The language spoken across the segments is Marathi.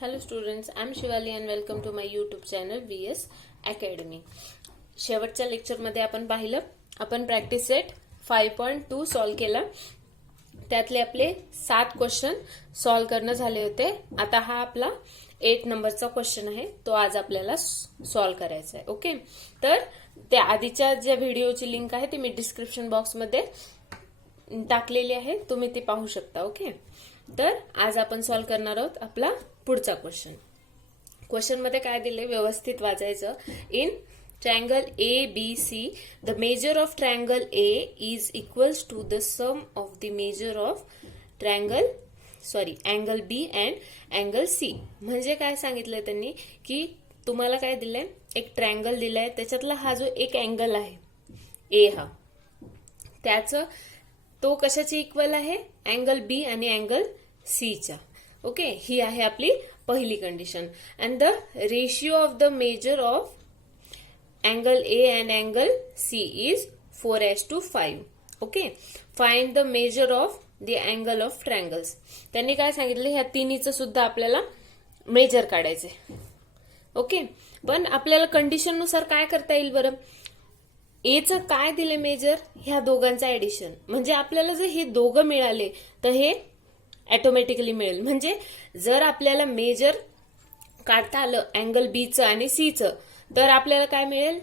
Hello students, I am Shivali and welcome to my YouTube channel VS Academy. शेवटच्या लेक्चरमध्ये आपण पाहिलं, आपण प्रॅक्टिस सेट 5.2 सॉल्व केला. त्यातले आपले 7 क्वेश्चन सॉल्व करणं झाले होते. आता हा आपला 8 नंबरचा क्वेश्चन आहे, तो आज आपल्याला सॉल्व करायचा आहे. ओके, तर त्या आधीच्या ज्या व्हिडिओची लिंक आहे ती मी डिस्क्रिप्शन बॉक्समध्ये टाकलेली आहे, तुम्ही ती पाहू शकता. ओके, तर आज आपण सॉल्व करणार आहोत आपला पुढचा क्वेश्चन. क्वेश्चन मध्ये काय दिले व्यवस्थित वाचायचं. In triangle A B C the measure of triangle A is equals to the sum of the measure of angle B and angle C. म्हणजे काय सांगितलंय त्यांनी की तुम्हाला काय दिलंय, एक ट्रायंगल दिलाय, त्याच्यातला हा जो एक अँगल आहे ए, हा त्याचं तो कशाची इक्वल आहे, अँगल बी आणि अँगल सी च्या. ओके, ही आहे आपली पहिली condition. And the ratio of the measure of angle A and angle C is 4:5. Okay, find the measure of the angle of triangles. त्यांनी काय सांगितलं, ह्या तिन्हीचं सुद्धा आपल्याला मेजर काढायचे. ओके, पण आपल्याला कंडिशन नुसार काय करता येईल बरं. एचं काय दिले मेजर, ह्या दोघांचं ऍडिशन. म्हणजे आपल्याला जर हे दोघं मिळाले तर हे ऑटोमॅटिकली मिळेल. म्हणजे जर आपल्याला मेजर काढता आलं अँगल बीचं आणि सीचं तर आपल्याला काय मिळेल,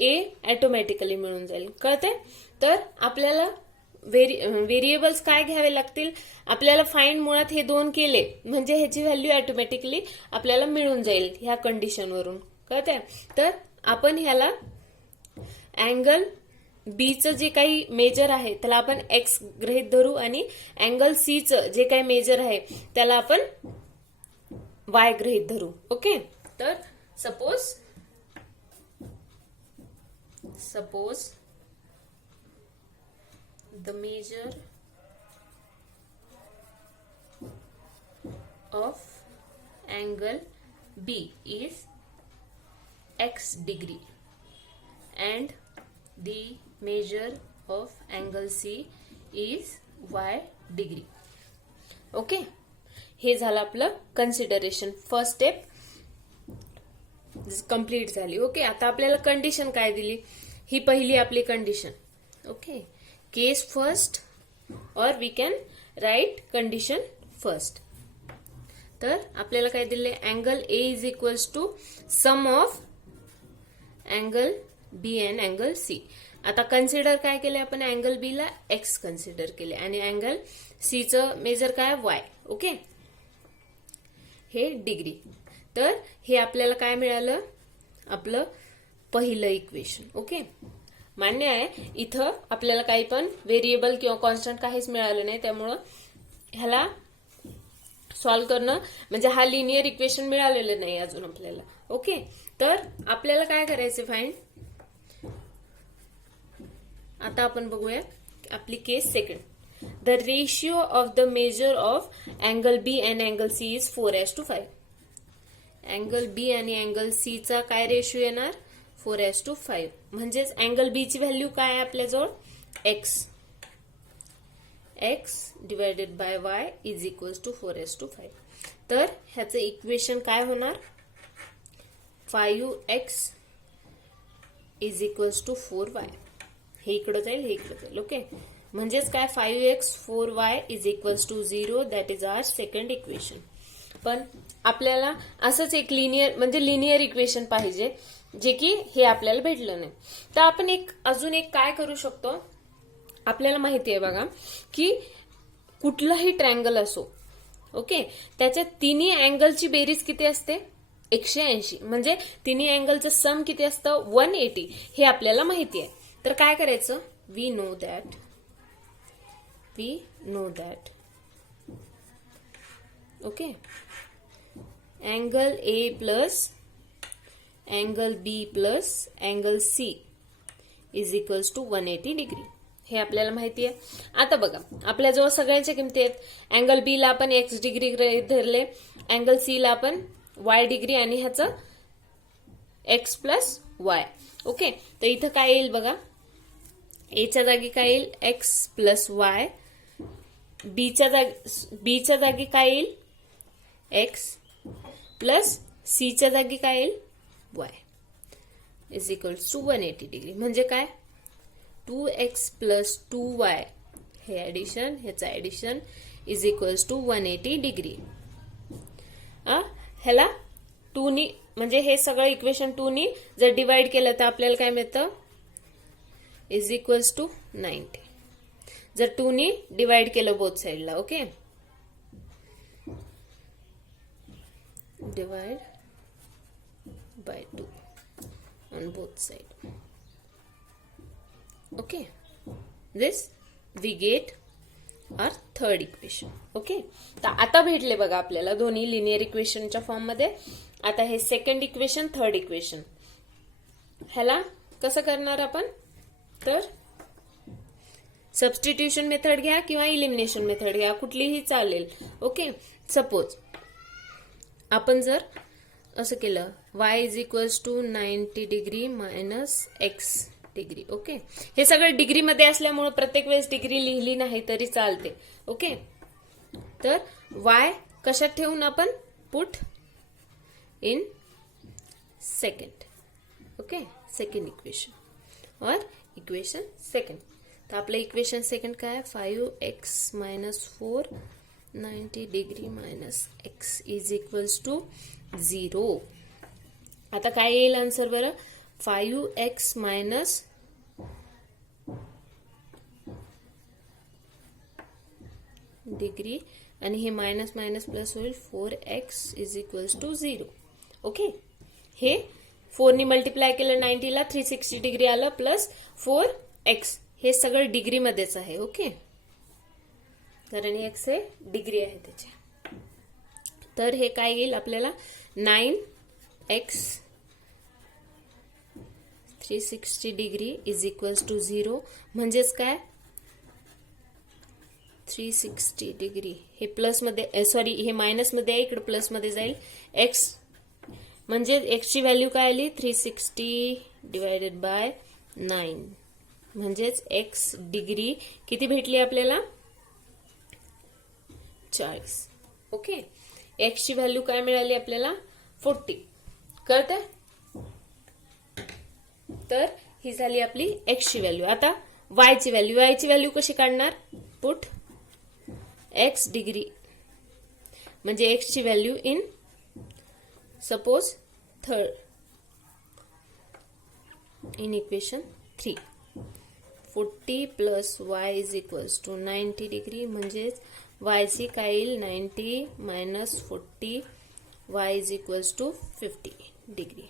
ए ऑटोमॅटिकली मिळून जाईल. कळतंय. तर आपल्याला व्हेरिएबल्स काय घ्यावे लागतील, आपल्याला फाइंड मुळात हे दोन केले म्हणजे ह्याची व्हॅल्यू ऑटोमॅटिकली आपल्याला मिळून जाईल ह्या कंडिशनवरून. कळतंय. तर आपण ह्याला अँगल बीचं जे काही मेजर आहे त्याला आपण एक्स गृहीत धरू आणि अँगल सीचं जे काही मेजर आहे त्याला आपण वाय गृहीत धरू. ओके, तर suppose the measure of angle B is x degree and the measure of angle C is y degree. Okay, हे झालं आपलं कन्सिडरेशन. फर्स्ट स्टेप कंप्लीट झाली. ओके, आता आपल्याला कंडिशन काय दिली, ही पहिली आपली condition. Okay, case first or we can write condition first. तर आपल्याला काय दिले, angle A is equals to sum of angle B and angle C. आता कन्सिडर काय केले आपण, अँगल बी ला एक्स कन्सिडर केले आणि अँगल सी चं मेजर काय, वाय. ओके, हे डिग्री. तर हे आपल्याला काय मिळालं, आपलं पहिलं इक्वेशन. ओके, मान्य आहे. इथं आपल्याला काही पण व्हेरिएबल किंवा कॉन्स्टंट काहीच मिळालं नाही, त्यामुळं ह्याला सॉल्व्ह करणं म्हणजे हा लिनियर इक्वेशन मिळालेलं नाही अजून आपल्याला. ओके, तर आपल्याला काय करायचे फाइंड. आता आपण बघूया आपली case second. The ratio of the measure of angle B and angle C is 4:5. Angle B आणि अँगल सी चा काय रेशिओ येणार, 4:5. म्हणजेच अँगल बी ची व्हॅल्यू काय आहे आपल्याजवळ, X divided by Y is equals to 4:5. तर ह्याचं इक्वेशन काय होणार, 5x is equals to 4y. हे इकडं जाईल, हे इकडं जाईल. ओके, म्हणजेच काय, 5x 4y is equals to 0. That is our second equation. पण आपल्याला असंच एक लिनियर इक्वेशन पाहिजे जे की हे आपल्याला भेटलं नाही. तर आपण अजून एक काय करू शकतो, आपल्याला माहिती आहे बघा की कुठलाही ट्रायंगल असो, ओके, त्याच्या तिन्ही अँगलची बेरीज किती असते, 180. म्हणजे तिन्ही अँगलचं सम किती असतं, 180. हे आपल्याला माहिती आहे. तर काय करायचं, we know that okay, angle A plus angle B plus angle C is equals to 180 degree. हे आपल्याला माहिती आहे. आता बघा, आपल्याजवळ सगळ्यांच्या किमती आहेत. अँगल बी ला आपण एक्स डिग्री धरले, अँगल सी ला आपण वाय डिग्री आणि ह्याचं एक्स प्लस वाय. ओके, तर इथं काय येईल बघा, एच्या जागी काय येईल, एक्स प्लस वाय. बीच्या जागी काय येईल, एक्स प्लस सीच्या जागी काय येईल Y is equals to 180 degree. म्हणजे काय 2x प्लस 2y हे ऍडिशन ह्याचं addition is equals to 180 degree. ह्याला 2 नी म्हणजे हे सगळं इक्वेशन 2 नी जर डिवाइड केलं तर आपल्याला काय मिळतं इज इक्वल्स टू 90. जर 2 नी डिवाइड केलं बोथ साइडला. Okay divide by 2 on both side. Okay this we get our third equation. Okay तर आता भेटले बघा आपल्याला दोन्ही लिनियर इक्वेशनच्या फॉर्म मध्ये. आता हे सेकंड इक्वेशन थर्ड इक्वेशन ह्याला कसं करणार आपण तर सबस्टिट्यूशन मेथड घ्या किंवा इलिमिनेशन मेथड घ्या कुठलीही चालेल. ओके सपोज आपण जर असं केलं y is equals to 90 degree minus x degree. Okay हे सगळं डिग्री मध्ये असल्यामुळे प्रत्येक वेळेस डिग्री लिहिली नाही तरी चालते. ओके तर y कशात ठेवून आपण put in second. Okay second equation or equation second. तर आपलं इक्वेशन सेकंड काय आहे 5x minus 4 90 degree minus x is equals to 0. आता काय येईल आन्सर बरं 5x मायनस डिग्री आणि हे मायनस मायनस प्लस होईल 4x is equals to 0. Okay हे 4 नी मल्टिप्लाय केलं 90 ला 360 डिग्री आलं प्लस 4x हे सगळं डिग्री मध्येच आहे. ओके कारण x हे डिग्री आहे त्याच्या. तर हे काय येईल आपल्याला 9x 360 degree is equals to 0. म्हणजेच काय 360 डिग्री हे प्लस मध्ये सॉरी हे मायनस मध्ये आहे इकडे प्लस मध्ये जाईल. x म्हणजे x ची व्हॅल्यू काय आली 360 डिवायडेड बाय 9 म्हणजेच x डिग्री किती भेटली आपल्याला 40. ओके x ची व्हॅल्यू काय मिळाली आपल्याला 40. कळतंय. तर ही झाली आपली x ची व्हॅल्यू. आता y ची व्हॅल्यू कशी काढणार पुट x डिग्री म्हणजे x ची value in suppose third in equation 3 40 plus y is equals to 90 degree म्हणजेच y ची काय येईल 90 minus 40 y is equals to 50 degree.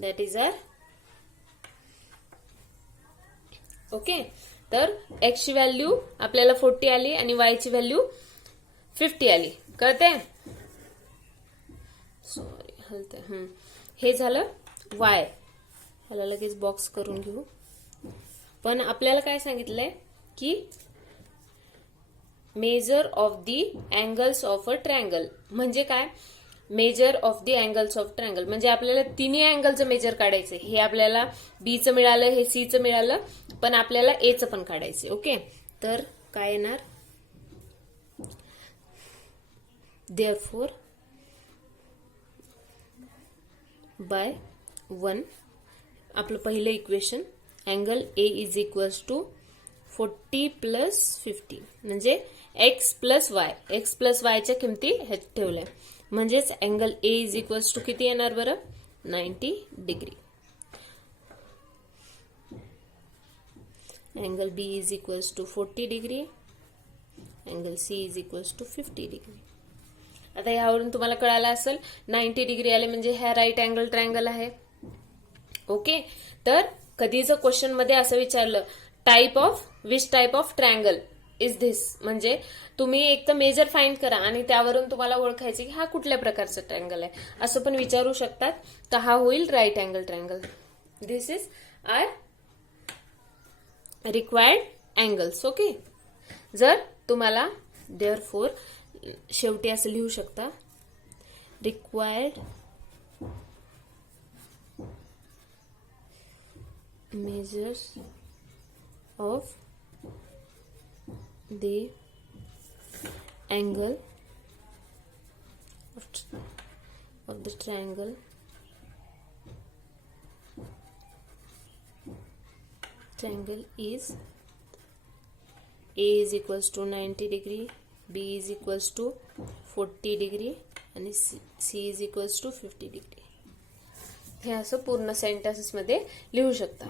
That is our okay. तर x ची व्हॅल्यू आपल्याला 40 आली आणि y ची व्हॅल्यू 50 आली. कळते सॉरी हलते. हे झालं y. ह्याला लगेच बॉक्स करून घेऊ. पण आपल्याला काय सांगितलंय की measure of the angles of a triangle म्हणजे काय measure of the angles of triangle म्हणजे आपल्याला तिन्ही अँगलचं मेजर काढायचं. हे आपल्याला बीचं मिळालं हे सीचं मिळालं पण आपल्याला एचं पण काढायचं. ओके तर काय येणार देअरफॉर बाय 1 आपलं पहिलं equation angle A is equals to 40 प्लस 50 म्हणजे x प्लस वायच्या किमती ह्यात ठेवल्या म्हणजेच angle A is equals to किती येणार बरं 90 degree. Angle B is equals to 40 degree angle C is equals to 50 degree. आता यावरून तुम्हाला कळालं असेल 90 डिग्री आले म्हणजे हा राईट अँगल ट्रायंगल आहे. ओके तर कधी जर क्वेश्चन मध्ये असं विचारलं which type of triangle is this म्हणजे तुम्ही एक तर मेजर फाइंड करा आणि त्यावरून तुम्हाला ओळखायचे की हा कुठल्या प्रकारचा ट्रायंगल आहे असं पण विचारू शकतात. तर हा होईल right angle triangle. This is our required angles. Okay जर तुम्हाला देअरफॉर शेवटी असं लिहू शकता required measures of the angle of the triangle is A is equals to 90 degree, B is equals to 40 degree आणि C is equals to 50 degree. हे असं पूर्ण सेंटेन्सेस मध्ये लिहू शकता.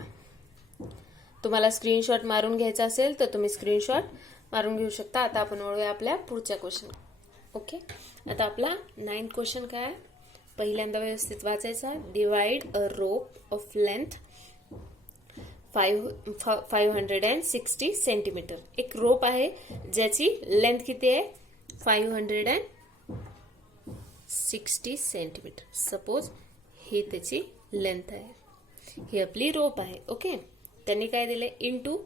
तुम्हाला स्क्रीनशॉट मारून घ्यायचा असेल तर तुम्ही स्क्रीनशॉट मारून घेऊ शकता. आता आपण वळूया आपल्या पुढच्या क्वेश्चन. ओके, आता आपला 9th क्वेश्चन काय आहे? पहिल्यांदा व्यवस्थित वाचायचा. Divide a rope of length 560 centimetre. एक रोप आहे ज्याची लेंथ किती आहे? 560 सेंटीमीटर. सपोज ही त्याची लेंथ आहे, ही आपली रोप आहे. ओके, त्यांनी काय दिले? इनटू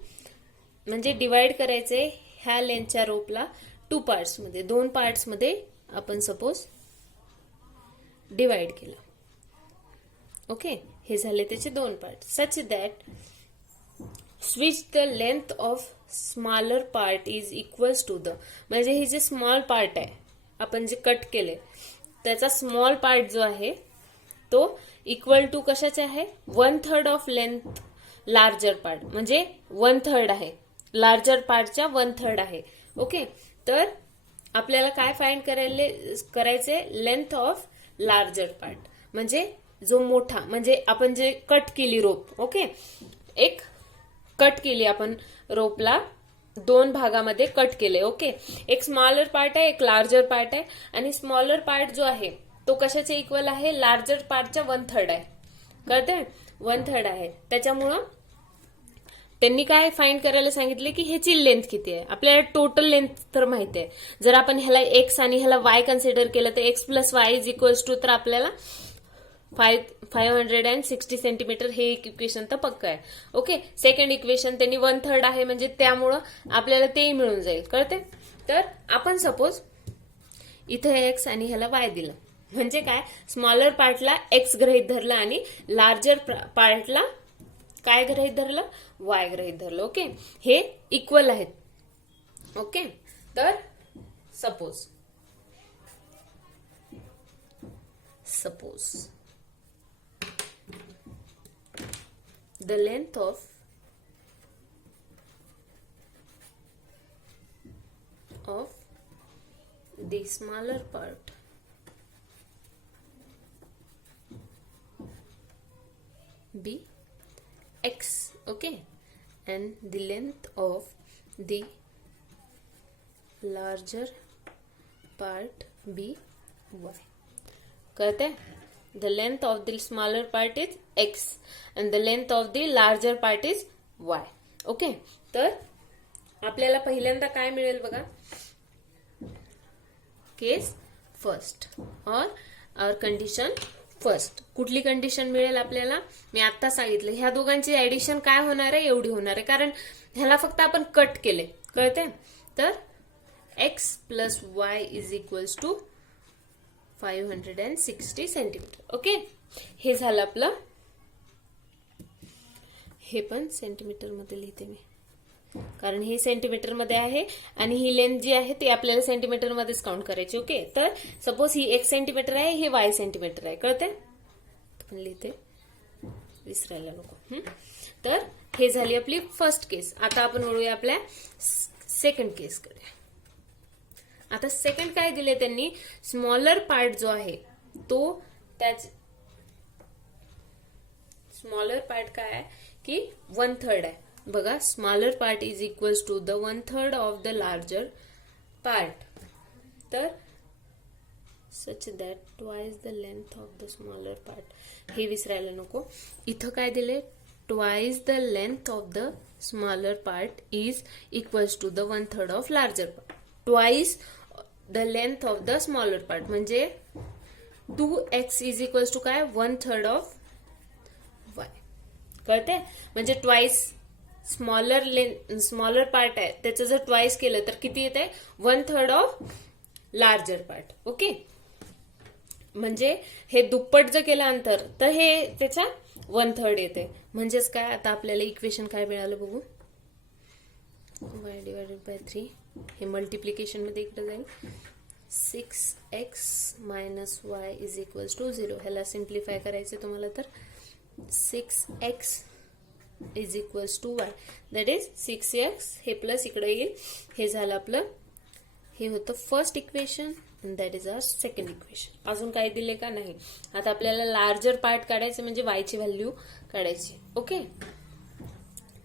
म्हणजे डिवाइड करायचे ह्या लेंथच्या रोपला 2 पार्ट्स मध्ये, 2 पार्ट्स मध्ये आपण सपोज डिवाइड केलं. ओके, हे झाले त्याचे 2 part. Such that switch the length of smaller part is equals to the, म्हणजे हे जे स्मॉल पार्ट आहे आपण जे कट केले त्याचा स्मॉल पार्ट जो आहे तो इक्वल टू कशाचे आहे? 1/3 ऑफ लेंथ लार्जर पार्ट, म्हणजे 1/3 आहे. लार्जर पार्टच्या 1/3 आहे. ओके, तर आपल्याला काय फाइंड करायचे? लेंथ ऑफ लार्जर पार्ट, म्हणजे जो मोठा, म्हणजे आपण जे कट केली रोप. ओके, एक कट केली आपण रोपला 2 भागामध्ये कट केले. ओके, एक स्मॉलर पार्ट आहे, एक लार्जर पार्ट आहे. आणि स्मॉलर पार्ट जो आहे तो कशाचे इक्वल आहे? लार्जर पार्टच्या 1/3 आहे. कळते? 1/3 आहे. त्याच्यामुळं त्यांनी काय फाइंड करायला सांगितले की ह्याची लेंथ किती आहे. आपल्याला टोटल लेंथ तर माहिती आहे. जर आपण ह्याला एक्स आणि ह्याला वाय कन्सिडर केलं तर X plus Y is equals to, तर आपल्याला 560 सेंटीमीटर हे एक इक्वेशन तर पक्क आहे. ओके, सेकंड इक्वेशन त्यांनी 1/3 आहे म्हणजे त्यामुळं आपल्याला तेही मिळून जाईल. कळते? तर आपण सपोज इथं एक्स आणि ह्याला वाय दिलं, म्हणजे काय? स्मॉलर पार्टला एक्स गृहीत धरलं आणि लार्जर पार्टला काय गृहीत धरलं? वाय गृहीत धरलं. ओके, हे इक्वल आहेत. ओके, तर suppose the length of the smaller part be x, okay, and the length of the larger part be y. कहते हैं the length of the smaller part is x and the length of the larger part is y. Okay, तर आपल्याला पहिल्यांदा काय मिळेल बघा? केस फर्स्ट और कंडिशन फर्स्ट. कुठली कंडिशन मिळेल आपल्याला? मी आता सांगितलं. ह्या दोघांची ऍडिशन काय होणार आहे? एवढी होणार आहे, कारण ह्याला फक्त आपण कट केले. कळते? तर X plus Y is equals to 560 centimetre. Okay, हे झालं आपलं. हे पण सेंटीमीटर मध्ये लिहिते मी, कारण हे सेंटीमीटर मध्ये आहे आणि ही लेंथ जी आहे ती आपल्याला सेंटीमीटर मध्येच काउंट करायची. ओके, तर सपोज ही 1 सेंटीमीटर आहे, हे y सेंटीमीटर आहे. कळते? पण लिहिते, विसरायला नको. तर हे झाली आपली फर्स्ट केस. आता आपण वळूया आपल्या सेकंड केसकडे. आता सेकंड काय दिले त्यांनी? स्मॉलर पार्ट जो आहे तो त्याच स्मॉलर पार्ट काय आहे की 1/3 आहे. बघा, smaller part is equals to the 1/3 of the larger part. तर such that twice the length of the smaller part. हे विसरायला नको. इथं काय दिले? Twice the length of the smaller part is equals to the 1/3 of larger part. Twice the length of the smaller part म्हणजे 2x इज इक्वल्स टू काय? 1/3 ऑफ y. कळते? म्हणजे ट्वाइस स्मॉलर पार्ट आहे त्याचं जर ट्वाइस केलं तर किती येते? 1/3 ऑफ लार्जर पार्ट. ओके, म्हणजे हे दुप्पट जर केलं अंतर तर हे त्याच्या 1/3 येते. म्हणजेच काय? आता आपल्याला इक्वेशन काय मिळालं बघू. y डिवायडेड बाय 3, हे मल्टिप्लिकेशन मध्ये इकडे जाईल. 6x minus Y is equals to 0. ह्याला सिम्प्लिफाय करायचं तुम्हाला तर 6x is equals to Y, that is 6x. हे प्लस इकडे येईल. हे झालं आपलं, हे होतं first equation and that is our second equation. अजून काय दिले का नाही. आता आपल्याला लार्जर पार्ट काढायचं म्हणजे वायची व्हॅल्यू काढायची. ओके,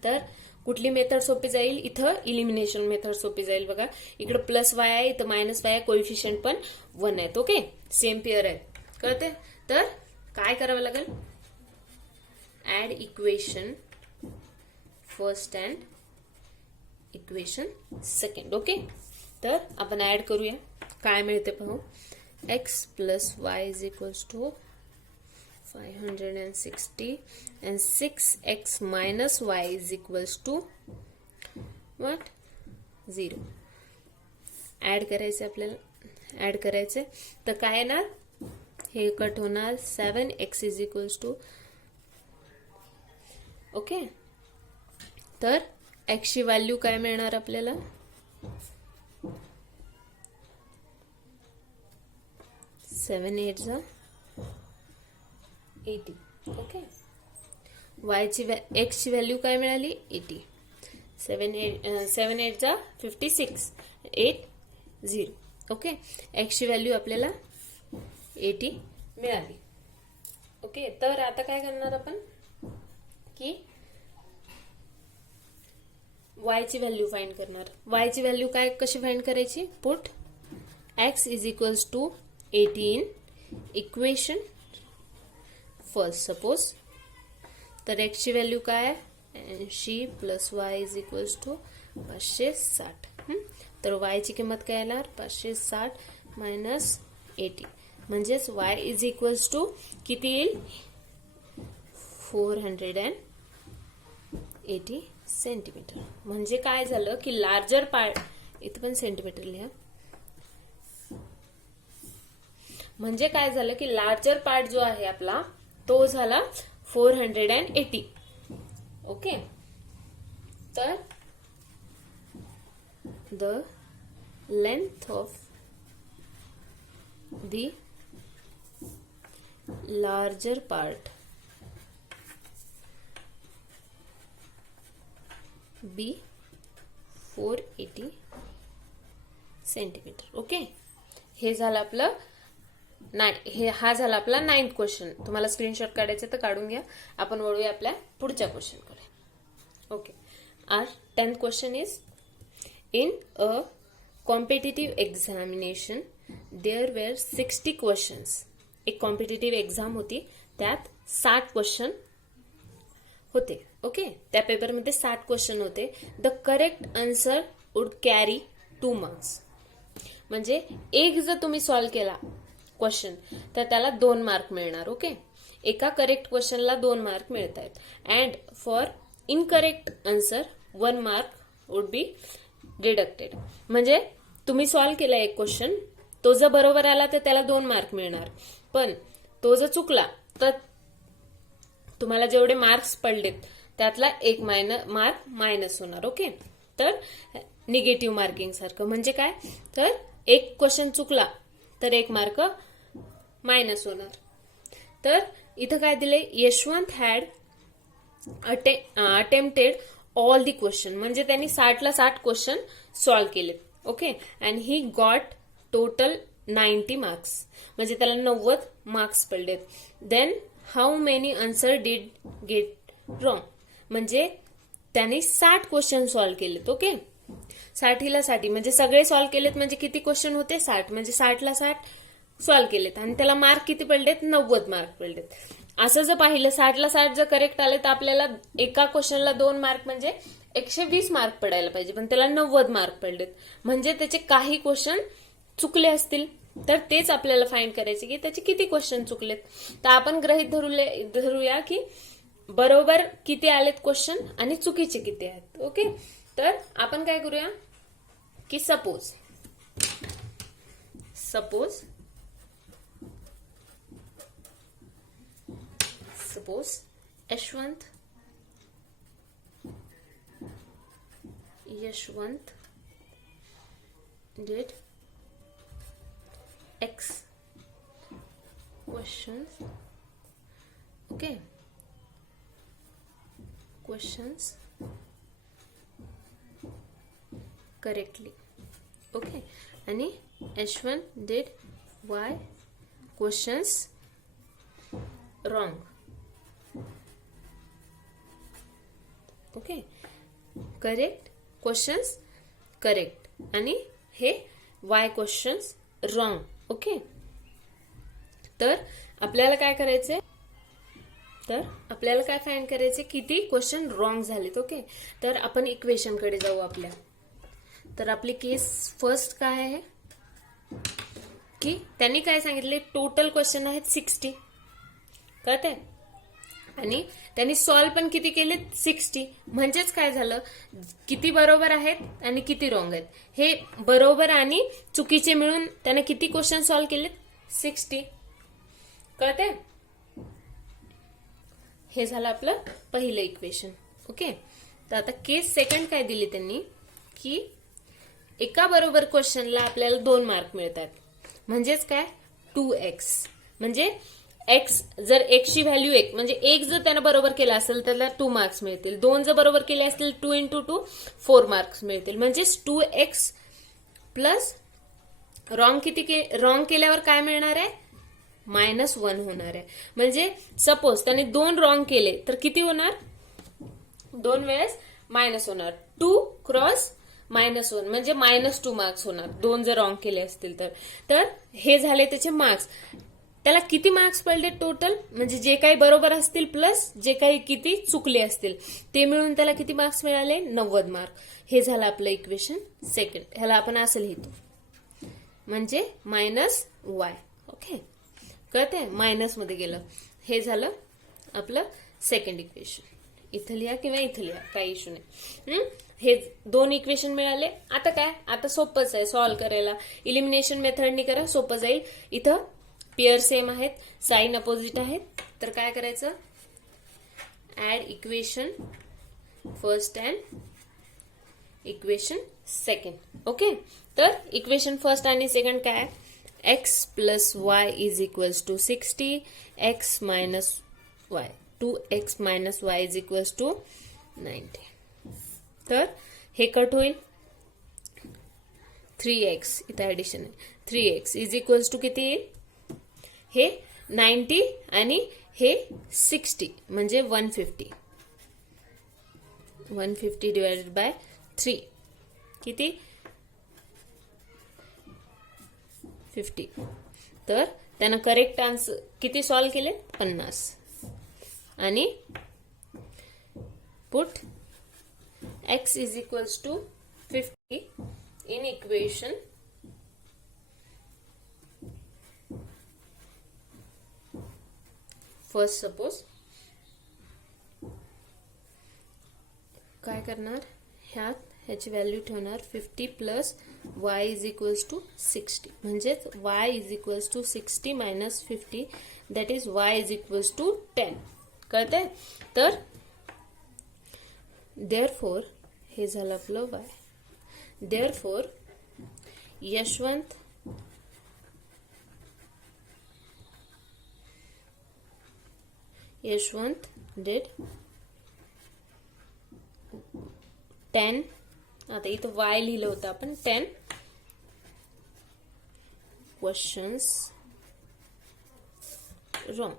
तर कुठली मेथड सोपी जाईल. इथं इलिमिनेशन मेथड सोपी जाईल. बघा इकडे प्लस वाय आहे, इथं मायनस वाय आहे, कोएफिशियंट पण 1 आहेत. ओके, सेम पेअर आहेत. कळते. तर काय करावं लागेल, add equation first and equation second. Okay, तर आपण ऍड करूया. काय मिळते पाहू. x plus Y is equals to 560 and 6x minus y is equals to what? 0. Add करायचे आपल्याला. ऍड करायचे तर काय येणार, हे कट होणार. 7x is equals to, okay, तर x ची व्हॅल्यू काय मिळणार आपल्याला, 7 8 जा 80. ओके, वायची एक्स ची व्हॅल्यू काय मिळाली 80. 7 8 जा 56 8 0. ओके, एक्स ची व्हॅल्यू आपल्याला 80 मिळाली. ओके, तर आता काय करणार आपण की वायची व्हॅल्यू फाइंड करणार. वायची व्हॅल्यू काय कशी फाइंड करायची, put x is equals to 80 in equation first. Suppose तर x ची व्हॅल्यू काय आहे 80 plus Y is equals to 560. तर y ची किंमत काय येणार 560 मायनस 80, म्हणजेच y इज इक्वल्स टू किती येईल 480 सेंटीमीटर. म्हणजे काय झालं की लार्जर पार्ट, इथं पण सेंटीमीटर लिहा. म्हणजे काय झालं की लार्जर पार्ट जो आहे आपला तो झाला 480. ओके, तर the length of the larger part be 480 centimetre. Okay, हे झालं आपलं हा झाला आपला 9th क्वेश्चन. तुम्हाला स्क्रीनशॉट काढायचे तर काढून घ्या. आपण वळूया आपल्या पुढच्या क्वेश्चन कडे. Okay, our 10th question is in a competitive examination there were 60 questions. एक कॉम्पिटिटिव्ह एक्झाम होती, त्यात 60 क्वेश्चन होते. ओके, त्या पेपरमध्ये 60 क्वेश्चन होते. The correct answer would carry 2 marks. म्हणजे एक जर तुम्ही सॉल्व्ह केला क्वेश्चन तर त्याला 2 मार्क मिळणार. ओके, एका करेक्ट क्वेश्चनला 2 मार्क मिळत आहेत. And for incorrect answer 1 Mark would be deducted. म्हणजे तुम्ही सॉल्व्ह केला एक क्वेश्चन, तो जर बरोबर आला तर त्याला 2 मार्क मिळणार, पण तो जर चुकला तर तुम्हाला जेवढे मार्क्स पडलेत त्यातला 1 मार्क मायनस होणार. ओके, तर निगेटिव्ह मार्किंग सारखं. म्हणजे काय, तर एक क्वेश्चन चुकला तर 1 मार्क मायनस होणार. तर इथं काय दिले, Yashwant had attempted all the question. म्हणजे त्यांनी 60ला 60 क्वेश्चन सॉल्व्ह केलेत. Okay, and he got total 90 marks. म्हणजे त्याला 90 मार्क्स पडलेत. Then how many answer did get wrong. म्हणजे त्यांनी 60 क्वेश्चन सॉल्व्ह केलेत. ओके, 60ला 60 म्हणजे सगळे सॉल्व्ह केलेत. म्हणजे किती क्वेश्चन होते 60, म्हणजे 60ला 60 सॉल्व्ह केलेत आणि त्याला मार्क किती पडलेत 90 मार्क पडलेत. असं जर पाहिलं 60ला 60 जर करेक्ट आले तर आपल्याला एका क्वेश्चनला 2 मार्क म्हणजे 120 मार्क पडायला पाहिजे, पण त्याला 90 मार्क पडलेत. म्हणजे त्याचे काही क्वेश्चन चुकले असतील. तर तेच आपल्याला फाइंड करायचे की त्याचे किती क्वेश्चन चुकलेत. तर आपण गृहीत धरूया की बरोबर किती आलेत क्वेश्चन आणि चुकीचे किती आहेत. ओके, तर आपण काय करूया की suppose Yashwant did x questions, okay, questions correctly, okay, आणि H1 did y questions wrong, okay, correct questions correct आणि हे वाय क्वेश्चन्स रॉंग, ओके. तर आपल्याला काय करायचंय, तर आपल्याला काय फाइंड करायचे, किती क्वेश्चन रॉंग झालेत, ओके. तर आपण इक्वेशन कडे जाऊ आपल्या. तर आपली केस फर्स्ट काय आहे की त्यांनी काय सांगितले, टोटल क्वेश्चन आहेत 60, कळतंय, आणि त्यांनी सॉल्व पण किती केलेत 60. म्हणजेच काय झालं, किती बरोबर आहेत आणि किती रॉंग आहेत, हे बरोबर आणि चुकीचे मिळून त्याने किती क्वेश्चन सॉल्व केलेत 60, कळतंय. हे झालं आपलं पहिलं इक्वेशन, ओके. तर आता केस सेकंड काय दिली त्यांनी की एका बरोबर क्वेश्चनला आपल्याला 2 मार्क मिळतात. म्हणजेच काय 2x, म्हणजे एक्स जर एक्सची व्हॅल्यू 1 म्हणजे 1 जर त्यानं बरोबर केला असेल त्याला 2 मार्क्स मिळतील, 2 जर बरोबर केले असतील 2 × 2 4 मार्क्स मिळतील. म्हणजेच 2x प्लस रॉंग रॉंग केल्यावर काय मिळणार आहे, -1 होणार आहे. म्हणजे सपोज त्याने 2 रॉंग केले तर किती होणार, 2 वेळेस मायनस होणार, 2 क्रॉस -1 म्हणजे -2 मार्क्स होणार, 2 जर रॉंग केले असतील तर हे झाले त्याचे मार्क्स. त्याला किती मार्क्स पडले टोटल, म्हणजे जे काही बरोबर असतील प्लस जे काही किती चुकले असतील ते मिळून त्याला किती मार्क्स मिळाले, 90 मार्क. हे झालं आपलं इक्वेशन सेकंड. ह्याला आपण असं लिहितो, म्हणजे -y, ओके, कळतंय, मायनस मध्ये गेलं. हे झालं आपलं सेकंड इक्वेशन. इथं लिहा किंवा इथं लिहा, काही इश्यू नाही. हे 2 इक्वेशन मिळाले. आता काय, आता सोपंच आहे सॉल्व्ह करायला, इलिमिनेशन मेथडनी करा, सोपं जाईल. इथं पेअर सेम आहेत, साइन अपोजिट आहेत, तर काय करायचं, add equation first and equation second, okay. तर इक्वेशन फर्स्ट आणि सेकंड काय, x + y = 60, x - y, 2x - y = 90. तर हे कट होईल, 3x इथं ऍडिशन आहे, 3x = किती येईल, हे 90 आणि हे 60 म्हणजे 150 / 3 किती 50. तर त्यानं करेक्ट आन्सर किती सॉल्व केले, 50. आणि put x = 50 in equation first. Suppose काय करणार, ह्याची व्हॅल्यू ठेवणार 50 + y = 60, म्हणजेच y = 60 - 50, दॅट इज y = 10, कळतंय. तर देअरफॉर हे झालं आपलं y. देअरफॉर यशवंत did 10, आता इथं y लिहिलं होतं आपण, 10 questions wrong,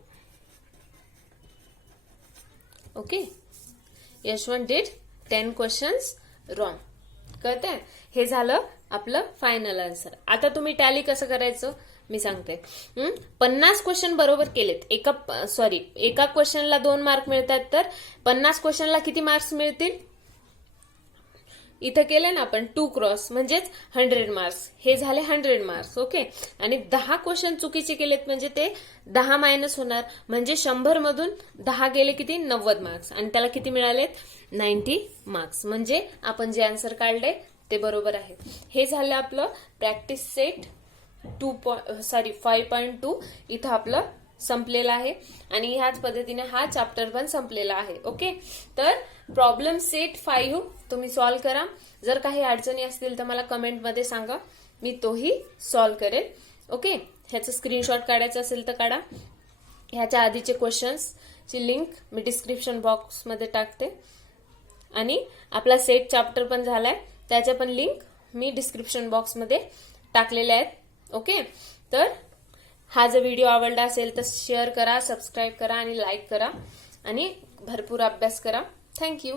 okay. Yashwant did 10 questions wrong, कळतंय. हे झालं आपलं फायनल आन्सर. आता तुम्ही टॅली कसं करायचं मी सांगते. 50 क्वेश्चन बरोबर केलेत, एका क्वेश्चनला 2 मार्क मिळतात, तर 50 क्वेश्चनला किती मार्क्स मिळतील, इथं केले ना आपण 2 क्रॉस म्हणजेच 100 मार्क्स, हे झाले 100 मार्क्स, ओके. आणि 10 क्वेश्चन चुकीचे केलेत म्हणजे ते 10 मायनस होणार, म्हणजे 100 मधून 10 गेले किती 90 मार्क्स, आणि त्याला किती मिळालेत 90 मार्क्स. म्हणजे आपण जे आन्सर काढले ते बरोबर आहे. हे झालं आपलं प्रॅक्टिस सेट 5.2 इथं आपलं संपलेला आहे, आणि ह्याच पद्धतीने हा चॅप्टर पण संपलेला आहे, ओके. तर प्रॉब्लेम सेट 5 तुम्ही सॉल्व्ह करा. जर काही अडचणी असतील तर मला कमेंटमध्ये सांगा, मी तोही सॉल्व्ह करेल. ओके, ह्याचं स्क्रीनशॉट काढायचं असेल तर काढा. ह्याच्या आधीचे क्वेश्चन्सची लिंक मी डिस्क्रिप्शन बॉक्समध्ये टाकते आणि आपला सेट चॅप्टर पण झालाय, त्याच्या पण लिंक मी डिस्क्रिप्शन बॉक्समध्ये टाकलेल्या आहेत. ओके, तर हा जर व्हिडिओ आवडला असेल तर शेअर करा, सबस्क्राईब करा आणि लाईक करा आणि भरपूर अभ्यास करा. थँक्यू.